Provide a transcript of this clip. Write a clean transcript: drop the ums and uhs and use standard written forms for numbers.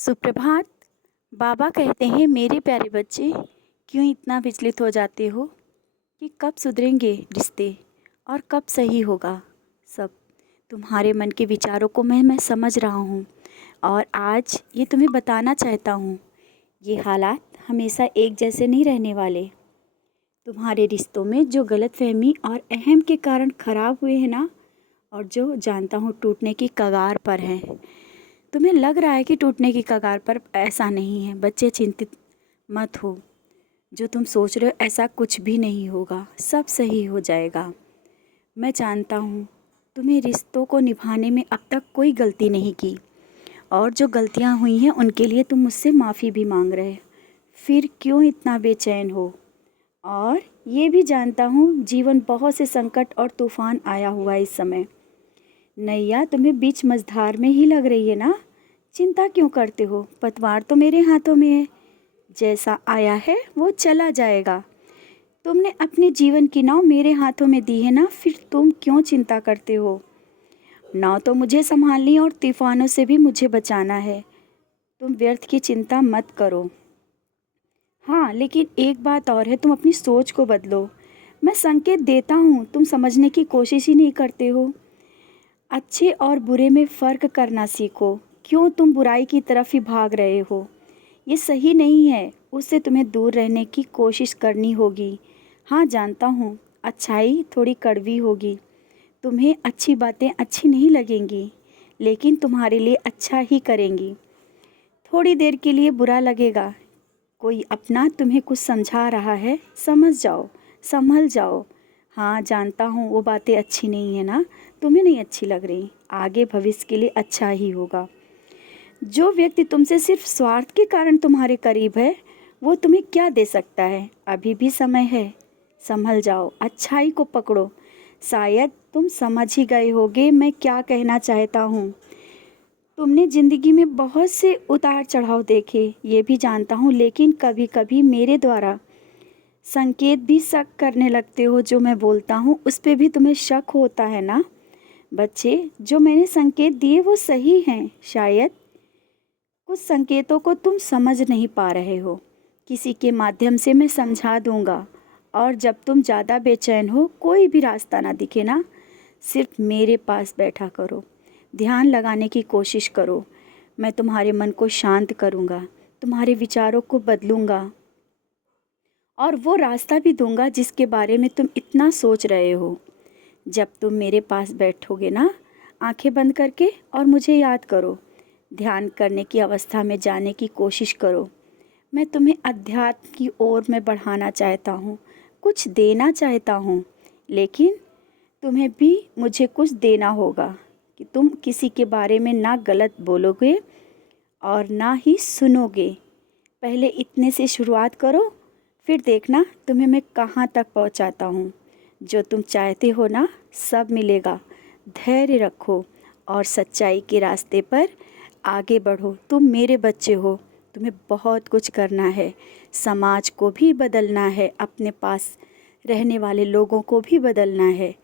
सुप्रभात। बाबा कहते हैं, मेरे प्यारे बच्चे, क्यों इतना विचलित हो जाते हो कि कब सुधरेंगे रिश्ते और कब सही होगा सब। तुम्हारे मन के विचारों को मैं समझ रहा हूँ और आज ये तुम्हें बताना चाहता हूँ। ये हालात हमेशा एक जैसे नहीं रहने वाले। तुम्हारे रिश्तों में जो गलतफहमी और अहम के कारण खराब हुए हैं ना, और जो जानता हूँ टूटने की कगार पर हैं। तुम्हें लग रहा है कि टूटने की कगार पर, ऐसा नहीं है बच्चे, चिंतित मत हो। जो तुम सोच रहे हो ऐसा कुछ भी नहीं होगा, सब सही हो जाएगा। मैं जानता हूँ तुम्हें रिश्तों को निभाने में अब तक कोई गलती नहीं की, और जो गलतियाँ हुई हैं उनके लिए तुम मुझसे माफ़ी भी मांग रहे। फिर क्यों इतना बेचैन हो? और ये भी जानता हूँ जीवन बहुत से संकट और तूफान आया हुआ है इस समय। नैया तुम्हें बीच मझधार में ही लग रही है ना? चिंता क्यों करते हो? पतवार तो मेरे हाथों में है। जैसा आया है वो चला जाएगा। तुमने अपने जीवन की नाव मेरे हाथों में दी है ना, फिर तुम क्यों चिंता करते हो? नाव तो मुझे संभालनी और तूफानों से भी मुझे बचाना है। तुम व्यर्थ की चिंता मत करो। हाँ, लेकिन एक बात और है, तुम अपनी सोच को बदलो। मैं संकेत देता हूँ, तुम समझने की कोशिश ही नहीं करते हो। अच्छे और बुरे में फ़र्क करना सीखो। क्यों तुम बुराई की तरफ ही भाग रहे हो? ये सही नहीं है, उससे तुम्हें दूर रहने की कोशिश करनी होगी। हाँ, जानता हूँ अच्छाई थोड़ी कड़वी होगी, तुम्हें अच्छी बातें अच्छी नहीं लगेंगी, लेकिन तुम्हारे लिए अच्छा ही करेंगी। थोड़ी देर के लिए बुरा लगेगा, कोई अपना तुम्हें कुछ समझा रहा है, समझ जाओ, संभल जाओ। हाँ, जानता हूँ वो बातें अच्छी नहीं है ना, तुम्हें नहीं अच्छी लग रही। आगे भविष्य के लिए अच्छा ही होगा। जो व्यक्ति तुमसे सिर्फ स्वार्थ के कारण तुम्हारे करीब है, वो तुम्हें क्या दे सकता है? अभी भी समय है, संभल जाओ, अच्छाई को पकड़ो। शायद तुम समझ ही गए होगे मैं क्या कहना चाहता हूँ। तुमने ज़िंदगी में बहुत से उतार चढ़ाव देखे, ये भी जानता हूँ, लेकिन कभी कभी मेरे द्वारा संकेत भी शक करने लगते हो। जो मैं बोलता हूँ उस पे भी तुम्हें शक होता है ना? बच्चे, जो मैंने संकेत दिए वो सही हैं। शायद कुछ संकेतों को तुम समझ नहीं पा रहे हो। किसी के माध्यम से मैं समझा दूंगा। और जब तुम ज़्यादा बेचैन हो, कोई भी रास्ता ना दिखे ना, सिर्फ मेरे पास बैठा करो, ध्यान लगाने की कोशिश करो। मैं तुम्हारे मन को शांत करूँगा, तुम्हारे विचारों को बदलूँगा और वो रास्ता भी दूंगा जिसके बारे में तुम इतना सोच रहे हो। जब तुम मेरे पास बैठोगे ना, आंखें बंद करके, और मुझे याद करो, ध्यान करने की अवस्था में जाने की कोशिश करो। मैं तुम्हें अध्यात्म की ओर में बढ़ाना चाहता हूँ, कुछ देना चाहता हूँ, लेकिन तुम्हें भी मुझे कुछ देना होगा कि तुम किसी के बारे में ना गलत बोलोगे और ना ही सुनोगे। पहले इतने से शुरुआत करो, फिर देखना तुम्हें मैं कहाँ तक पहुँचाता हूँ। जो तुम चाहते हो ना, सब मिलेगा। धैर्य रखो और सच्चाई के रास्ते पर आगे बढ़ो। तुम मेरे बच्चे हो, तुम्हें बहुत कुछ करना है। समाज को भी बदलना है, अपने पास रहने वाले लोगों को भी बदलना है।